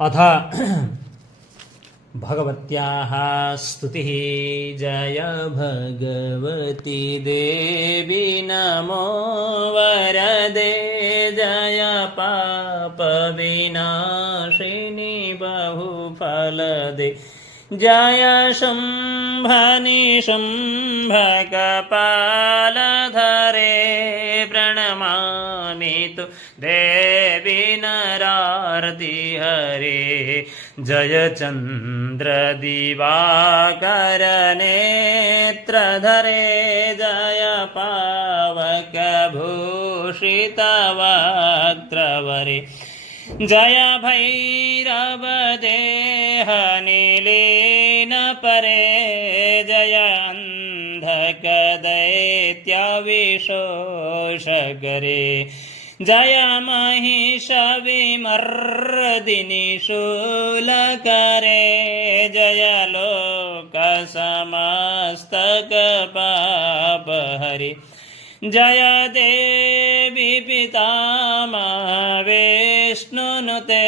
अथ भगवत्याः स्तुतिः। जय भगवती देवी नमो वरदे, जय पाप विनाशिनी बहुफलदे, जय शम्भनि शम्भकपालधरे, प्रणमामि तु देवी नरार्ति हरे, जय चन्द्र दिवाकर नेत्रधरे, जय पावक भूषित वक्त्रवरे, जय भैरव देह नीलीन परे, जय अंधक दैत्य विशोषकरे, जय महिष विमर्दिनि शूलकरे, जय लोक समस्तक पापहरे, जय देवी पितामह विष्णुनुते,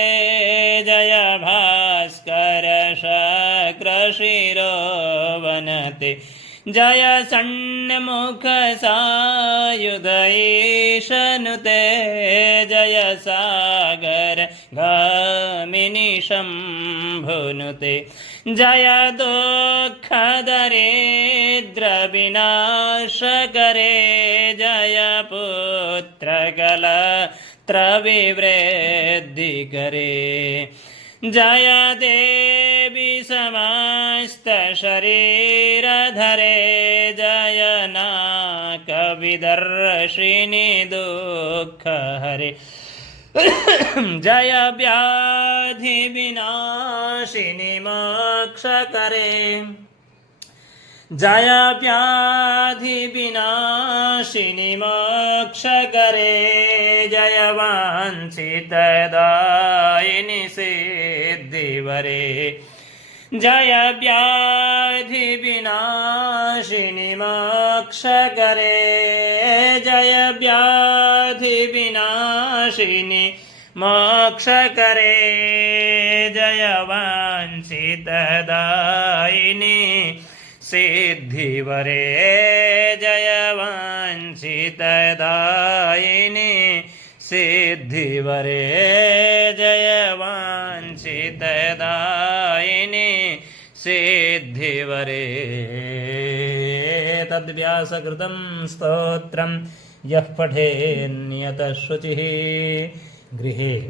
जय भास्कर शक्र शिरोवनते, जय षण्मुख सायुध ईशनुते, जय सागर गामिनी शम्भुनुते, जय दुःख दरिद्र विनाशकरे, जय पुत्र कलत्र विवृद्धि करे, जय देवी समस्त शरीर धरे, जय नाक विदर्शिनी दुःख हरे, जय व्याधि विनाशिनी मोक्ष करे, जय व्याधि विनाशिनी मोक्ष करे, जय वांछित दायिनी सिद्धिवरे, जय व्याधि विनाशिनी मोक्ष करे, जय व्याधि विनाशिनी मोक्ष करे, जय वांछित दायिनी सिद्धिवरे, जय वांछित दायिनी सिद्धिवरे, जय वांछित दायिनी सिद्धिवरे। तद्व्यासकृतं स्तोत्रं यः पठेन्यतः शुचिः गृहे